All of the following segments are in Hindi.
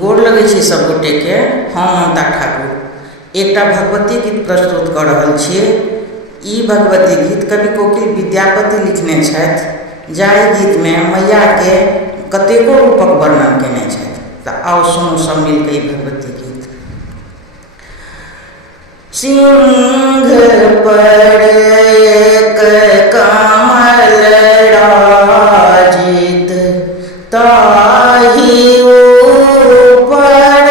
गोड़ लगे छी सब गोटे के। हम ममता ठाकुर एकटा भगवती गीत प्रस्तुत कर रहल छी। ई भगवती गीत कवि कोकिल विद्यापति लिखने छथि। जाहि गीत में मैया के कतेको रूपक वर्णन केने छथि। तऽ आओ सुनू सब मिलके ई भगवती गीत। सिंह पर एक कमल राजित, ताहि ऊपर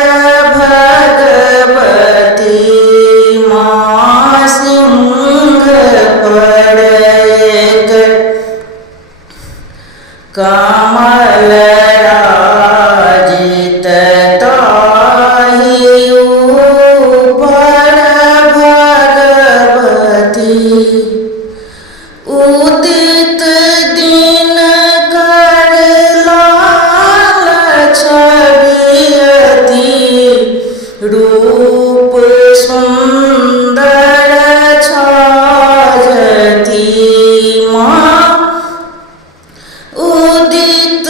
भगवती माँ। सिंह पर एक कमल राजित, ताहि ऊपर भगवती। उदित दिन कर लाल छबियती, रूप सुंदर छाजती माँ। उदित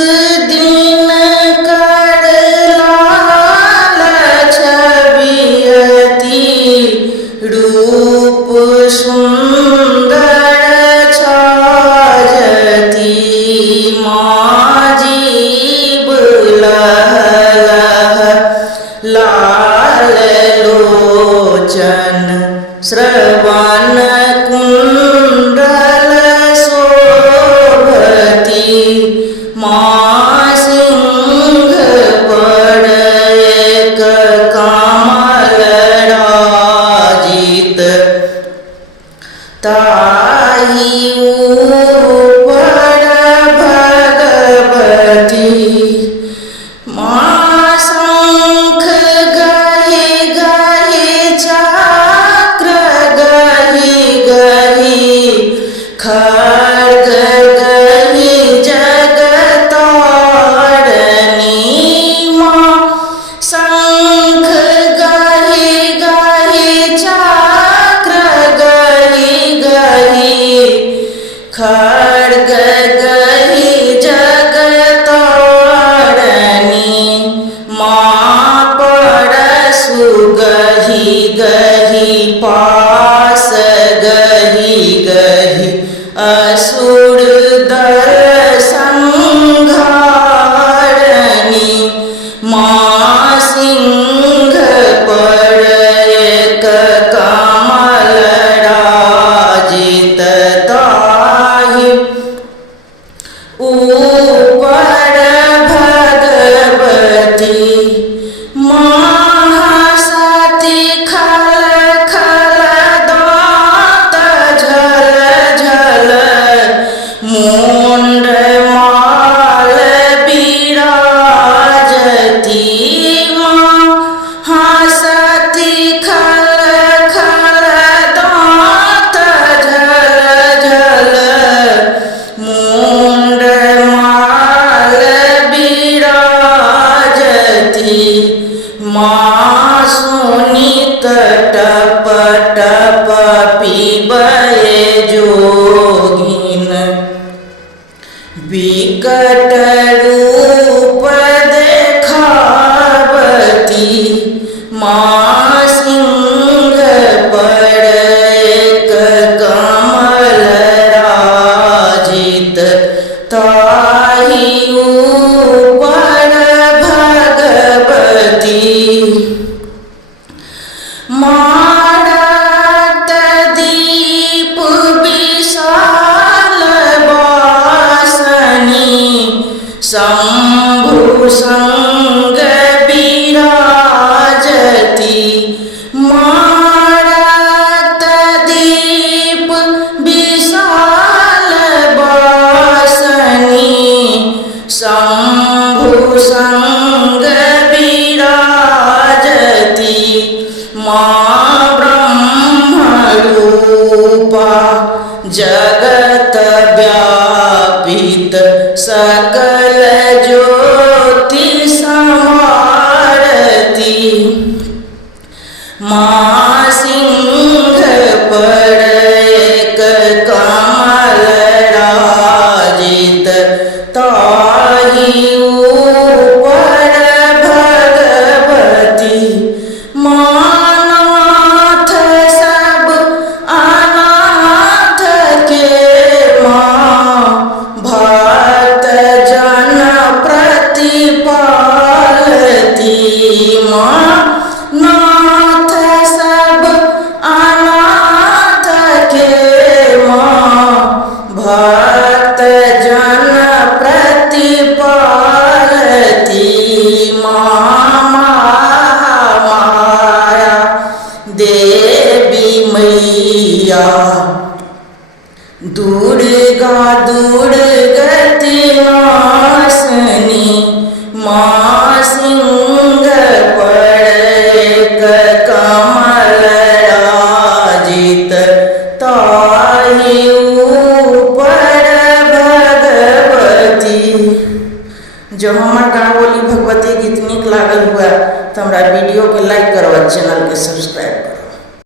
दिन कर लाल छबियती, रूप सुंदर छाजती माँ। जीव लह लह लाल लोचन, श्रवण कुंडल शोभती माँ। सिंह पर एक कमल राजित, ताहि ऊपर भगवती माँ। शंख गहि गहि चक्र गहि गहि, खड्ग गहि जगतारणी माँ। शंख गहि गहि चक्र गहि गहि, खड्ग गहि जगतारणी माँ। परशु गहि गहि पास गहि गहि, असुर दल संहारणी माँ। सिंह पर एक कमल राजित, ताहि ऊपर भगवती माँ। हंसती खल खल दाँत झल झल, मुंड माल बिराजती माँ। हंसती महामाया देवी मैया दुर्गा दुर्गति नाशनी माँ सिंह पड़क कमल राजित ताहि ऊपर भगवती। जो हमार गाँव बोली भगवती गीत निक लागल हुआ तो हमारा वीडियो के लाइक करो, चैनल के सब्सक्राइब करो।